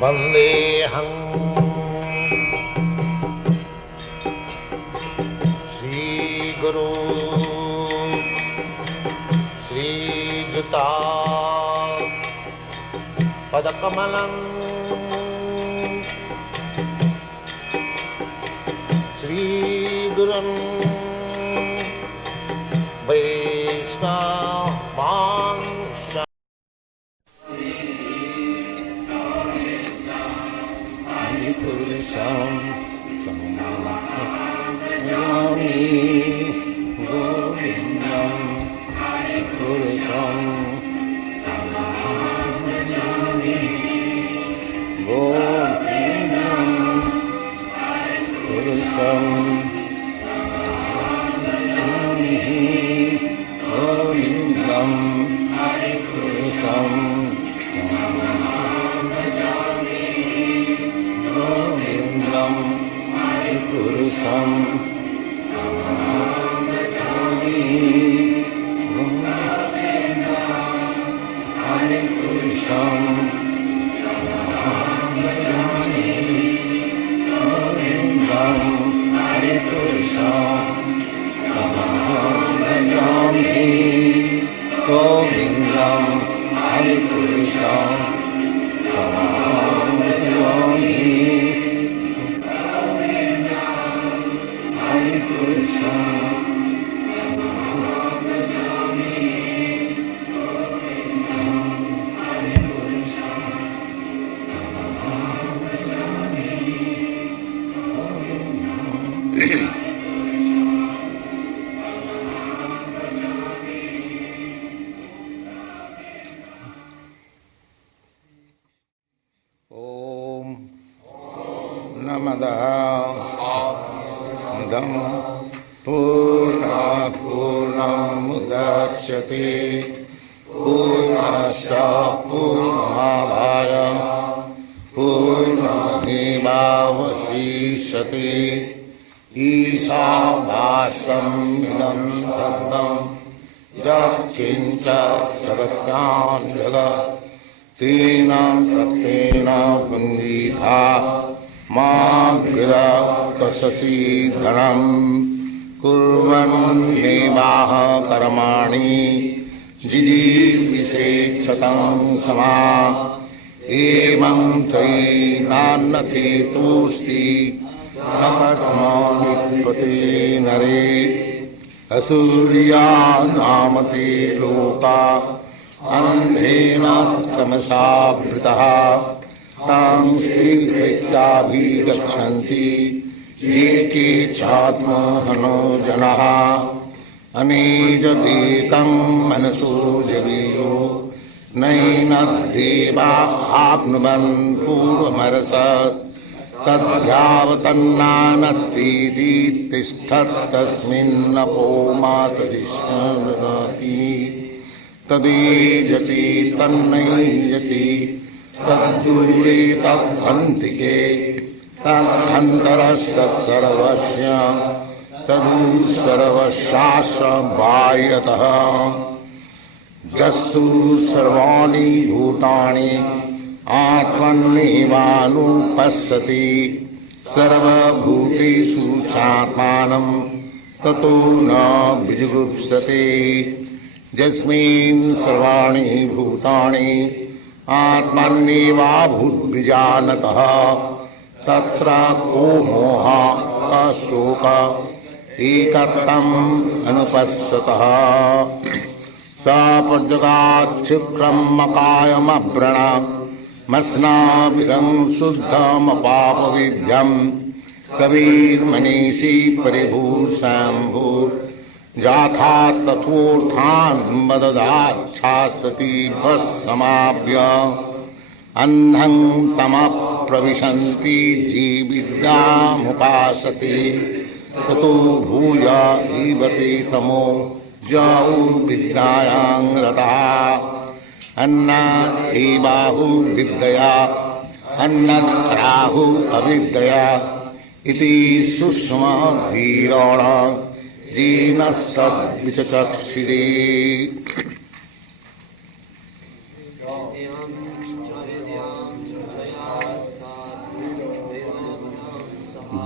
Vandeham Shri Guru Shri Juta Padakamalam Shri Gurun Vaishnava Purusham Samami Govindam Purusham Samami Govindam Purusham Govindam Purusham Purusham Hari Purusham Govindam Hari Purusham Govindam Hari Purusham Purnat Purnamudachyate Purnasya Purnamavaya Purnamevavasishyate Isavasam idam sarvam Yatkincha jagatyan jagat Tena sattena punjitha Ma gira kasasi dhanam Kurvan nevaha karmani Jijivishekhatam sama Emam tai nannati tusti Nakarma nipati nare Asurya namati loka Andhena tamasa britaha Tam sthirvitya bhigachanti Yeke chatma hano janaha Anejadekam manaso javiyo Nainadeva apnuvan purvamarasat Tadhyavatananatiti tishthat tasmin apomatatishnadhanati Tadejati tannayati Tadure tadhantike Tadhantarasya sarvasya Tadu sarvashasya vayataha Jastu sarvani bhutani Atmannevanupassati Sarva bhutesu chatmanam Tato na bijugupsate Jasmin sarvani bhutani Atmanneva bhutbijanataha Tatra ko moha asoka Ekatam anupassataha Saparjagat chikram makayam abrana Masna vidam suddham apapavidyam Kabir manisi paribhur sambhur Jatha tathurthan vadadachasati vasamabhya Andham tamap pravishanti jividyam upasati Tato bhuya ivati tamo jau vidyayang rataha Annat evahu vidyaya Annat rahu avidyaya Iti susma dhirana Jinasad vichachakshiri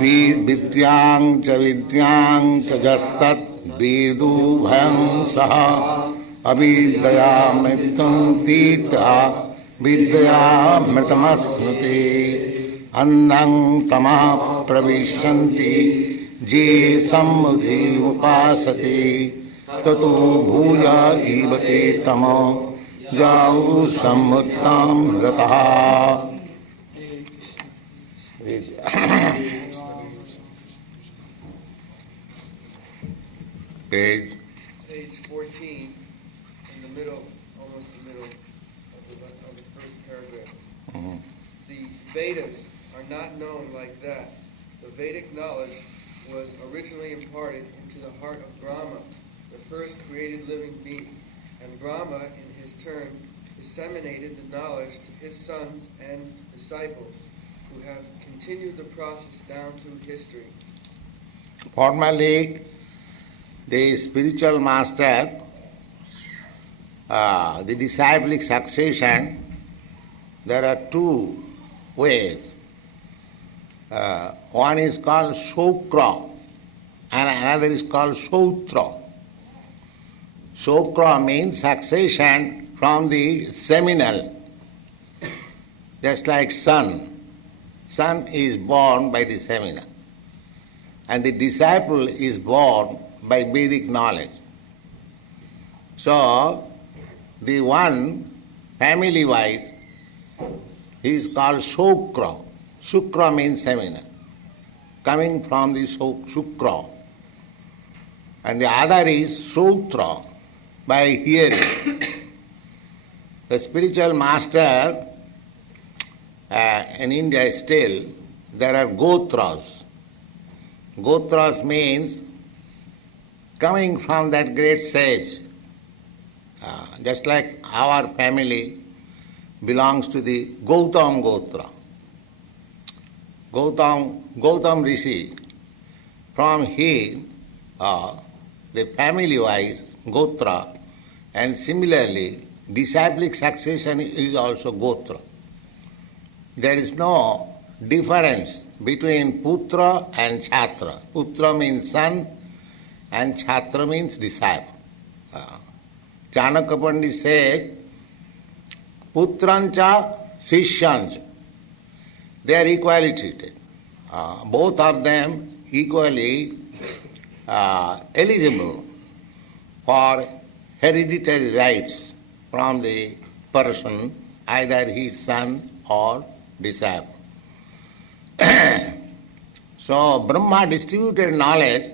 vidyang cha jastat vidu bhayam saha avidyaya mrityum tita vidyaya mritamasmriti annang tamah pravishyanti je samudhi upasati tatu bhuya ivate tamo jau samuttam rataha. Page 14, in the middle, almost the middle of the first paragraph. Mm-hmm. The Vedas are not known like that. The Vedic knowledge was originally imparted into the heart of Brahma, the first created living being, and Brahma, in his turn, disseminated the knowledge to his sons and disciples, who have continued the process down through history. Formally, the spiritual master, the disciplic succession, there are two ways. One is called Shokra and another is called Shoutra. Shokra means succession from the seminal, just like sun. Son is born by the seminal, and the disciple is born by Vedic knowledge. So, the one, family-wise, he is called Shokra. Shukra means seminal, coming from the Shukra. And the other is Shoutra, by hearing. The spiritual master, in India still, there are Gotras. Gotras means coming from that great sage. Just like our family belongs to the Gautam Gotra. Gautam Rishi, from him, the family-wise Gotra, and similarly, disciplic succession is also Gotra. There is no difference between Putra and Chhatra. Putra means son and Chhatra means disciple. Chanakya Pandit says, Putrancha Sishyancha. They are equally treated. Both of them equally eligible for hereditary rights from the person, either his son or disciple. So Brahma distributed knowledge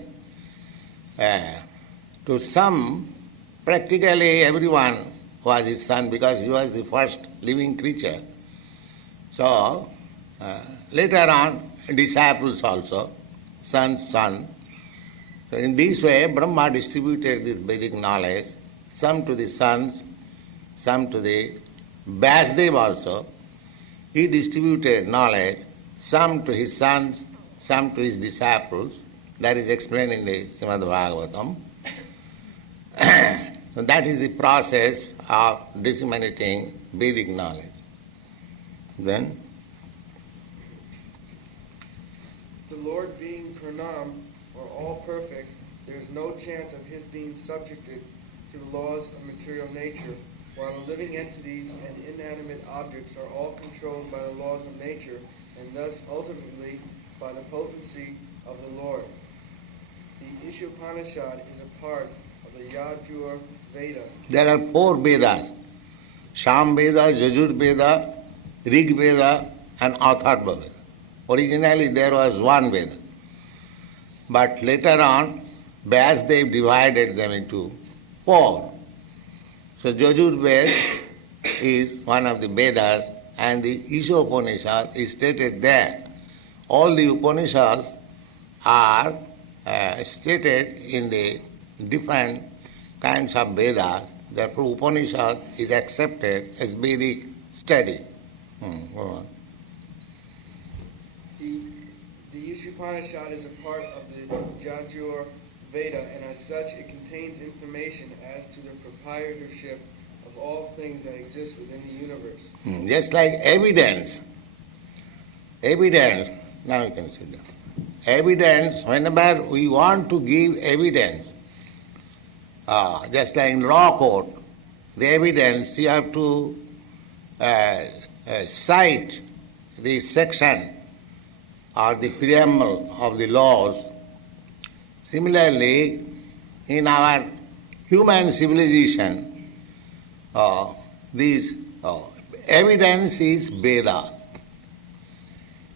to some, practically everyone was his son because he was the first living creature. So later on, disciples also, son's son. So in this way, Brahma distributed this Vedic knowledge, some to the sons, some to the Vyasdev also. He distributed knowledge, some to his sons, some to his disciples. That is explained in the Srimad Bhagavatam. So that is the process of disseminating Vedic knowledge. Then, the Lord being Purnam, or all perfect, there is no chance of his being subjected to the laws of material nature, while the living entities and inanimate objects are all controlled by the laws of nature, and thus ultimately by the potency of the Lord. The Isopanisad is a part of the Yajur Veda. There are 4 Vedas, Sham Veda, Yajur Veda, Rig Veda and Atharva Veda. Originally there was 1 Veda, but later on Vyasdev divided them into 4. So Yajur Veda is one of the Vedas, and the Isopanisad is stated there. All the Upanishads are stated in the different kinds of Vedas. Therefore Upanishad is accepted as Vedic study. Go on. The Isopanisad is a part of the Yajur Veda, and as such it contains information as to the proprietorship of all things that exist within the universe. Just like evidence. Now you can see that. evidence, whenever we want to give evidence, just like in law court, the evidence you have to cite the section or the preamble of the laws. Similarly, in our human civilization, this evidence is Vedas.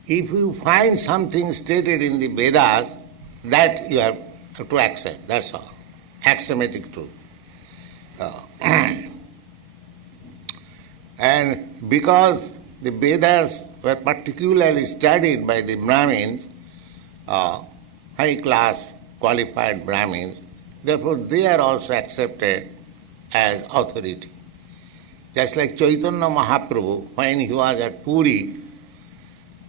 If you find something stated in the Vedas, that you have to accept, that's all. Axiomatic truth. And because the Vedas were particularly studied by the Brahmins, high class qualified Brahmins, therefore they are also accepted as authority. Just like Chaitanya Mahaprabhu, when he was at Puri,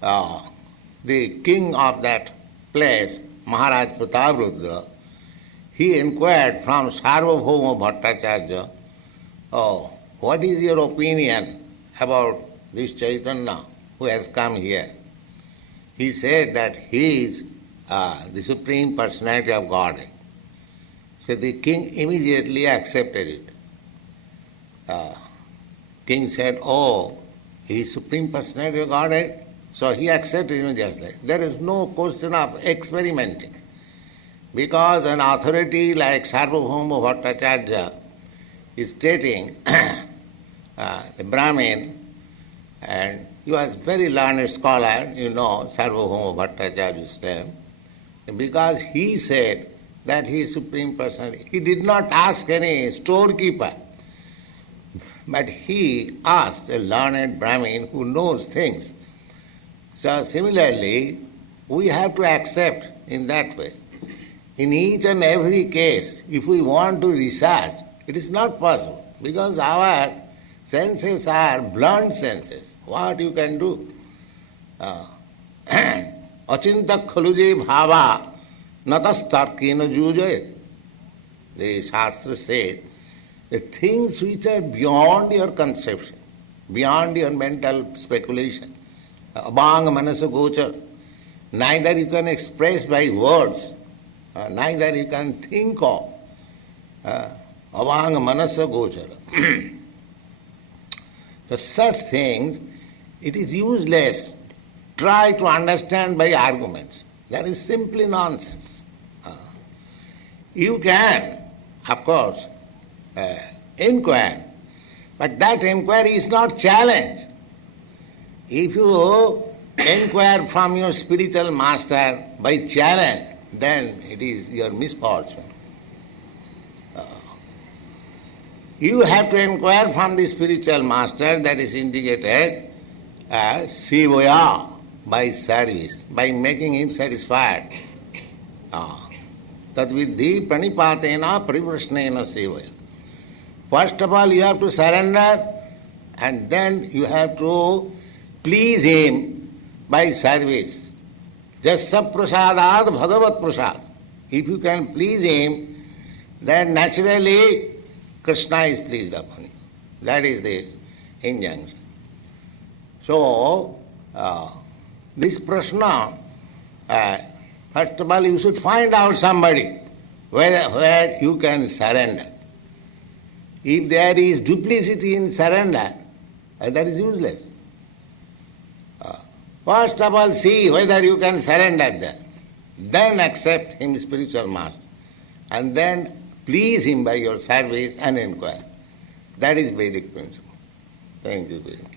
the king of that place, Maharaj Prataprudra, he inquired from Sarvabhauma Bhattacharya, what is your opinion about this Chaitanya who has come here? He said that he is the Supreme Personality of Godhead. So the king immediately accepted it. King said, oh, he is Supreme Personality of Godhead, so he accepted immediately. There is no question of experimenting. Because an authority like Sarvabhauma Bhattacharya is stating, the Brahmin, and he was a very learned scholar, you know, Sarvabhauma Bhattacharya's name, because he said that he is Supreme Personality. He did not ask any storekeeper, but he asked a learned Brahmin who knows things. So similarly, we have to accept in that way. In each and every case, if we want to research, it is not possible, because our senses are blunt senses. What you can do? Achinta khaluje bhava natas tarkena jujayat. The Shastra says, the things which are beyond your conception, beyond your mental speculation, abhang manasa gochar, neither you can express by words, neither you can think of, avang manasa gochara. So such things, it is useless. Try to understand by arguments. That is simply nonsense. You can, of course, inquire, but that inquiry is not challenged. If you inquire from your spiritual master by challenge, then it is your misfortune. You have to inquire from the spiritual master, that is indicated as sevaya, by service, by making him satisfied. Tad vidhi pranipatena pariprashnena sevaya. First of all, you have to surrender, and then you have to please him by service. Jasya prasadad bhagavat prasad. If you can please him, then naturally Krishna is pleased upon you. That is the injunction. So, this prashna, first of all you should find out somebody where you can surrender. If there is duplicity in surrender, that is useless. First of all see whether you can surrender there. Then accept him spiritual master. And then please him by your service and inquire. That is Vedic principle. Thank you very much.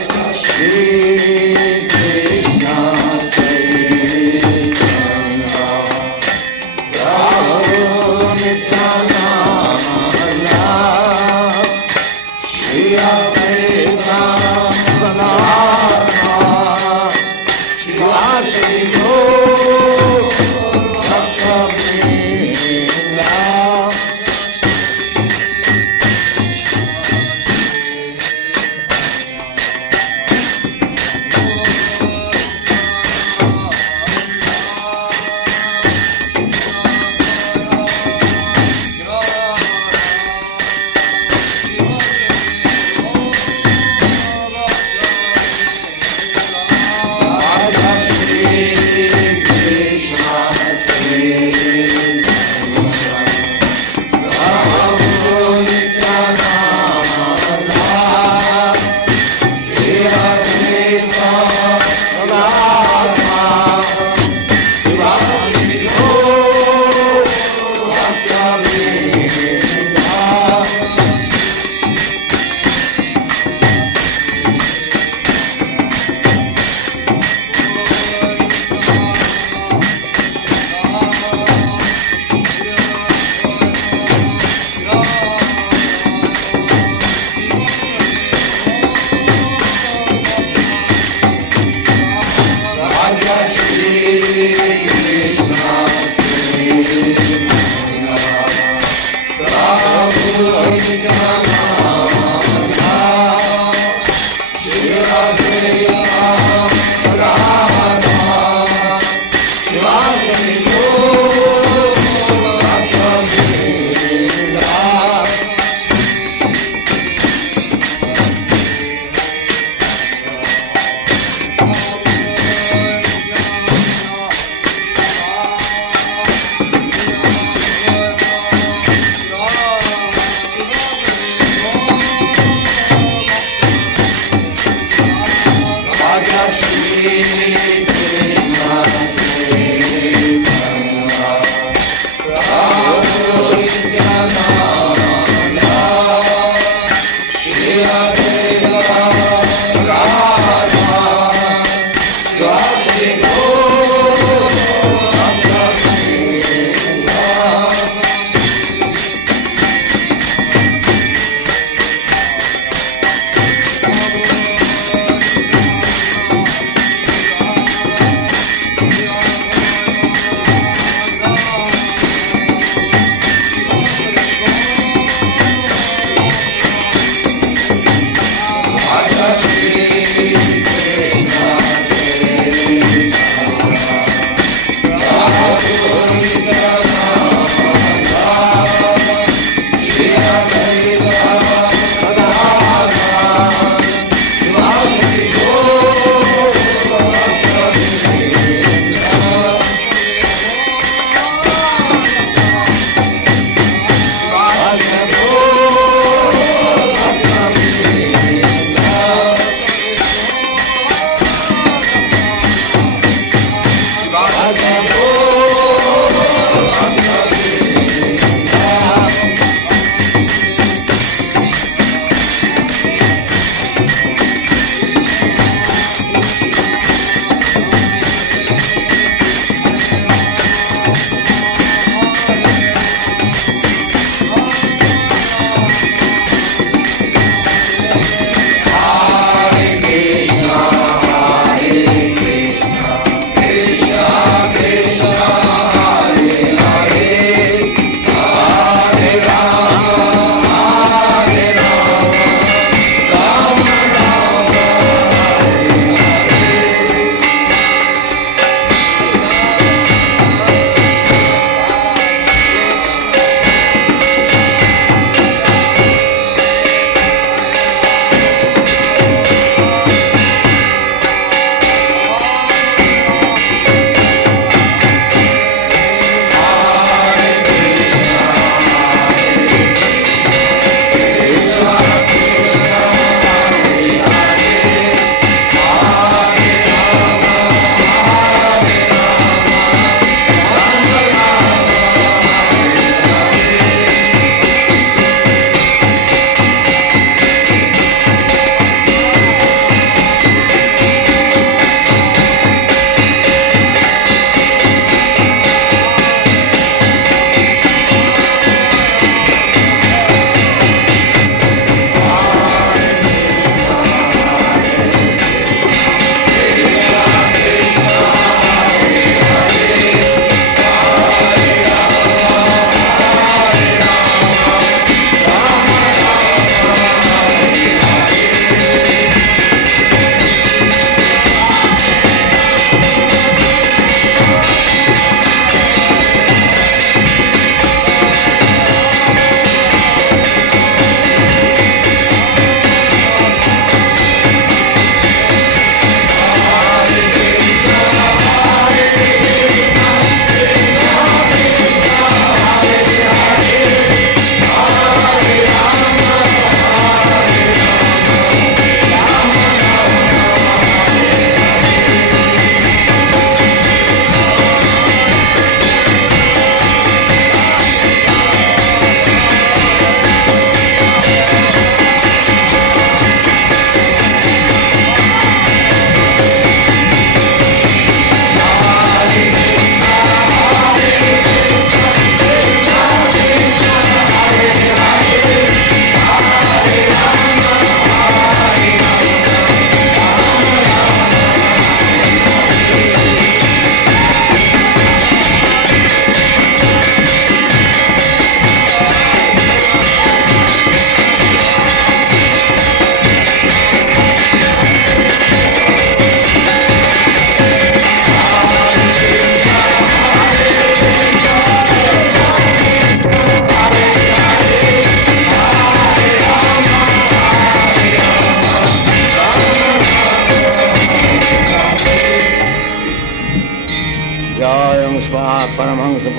Krishna Chaitanya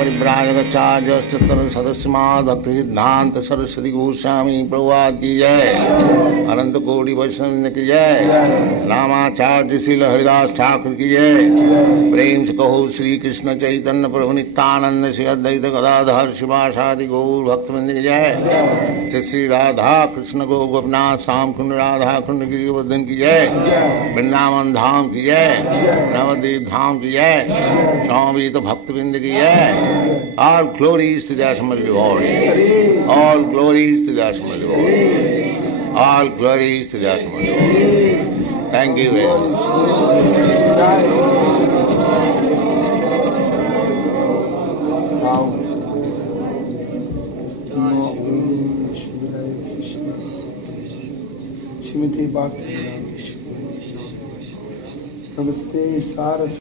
परिव्राजकाचार्यश्चतुर सदस्यमाद भक्ति सिद्धांत सरस्वती गोस्वामी प्रभुपाद की जय। अनंत कोटि वैष्णव की जय। रामाचार्य श्रील हरिदास ठाकुर की जय। प्रेम से कहो श्री कृष्ण चैतन्य प्रभु नित्यानंद श्री अद्वैत गदाधर शिवासादि गौर भक्तवृंद की जय। श्री श्री राधा कृष्ण गो गोपनाथ श्याम कुंड राधा कुंड गिरिवर्धन की जय। वृंदावन धाम की जय। नवद्वीप धाम की जय। स्वामी तो भक्तवृंद की जय। All glories to the Assembled Lord. All glories to the Assembled Lord. All glories to the Assembled Lord. Thank you very Shrimati Bhakti Namaste Saraswati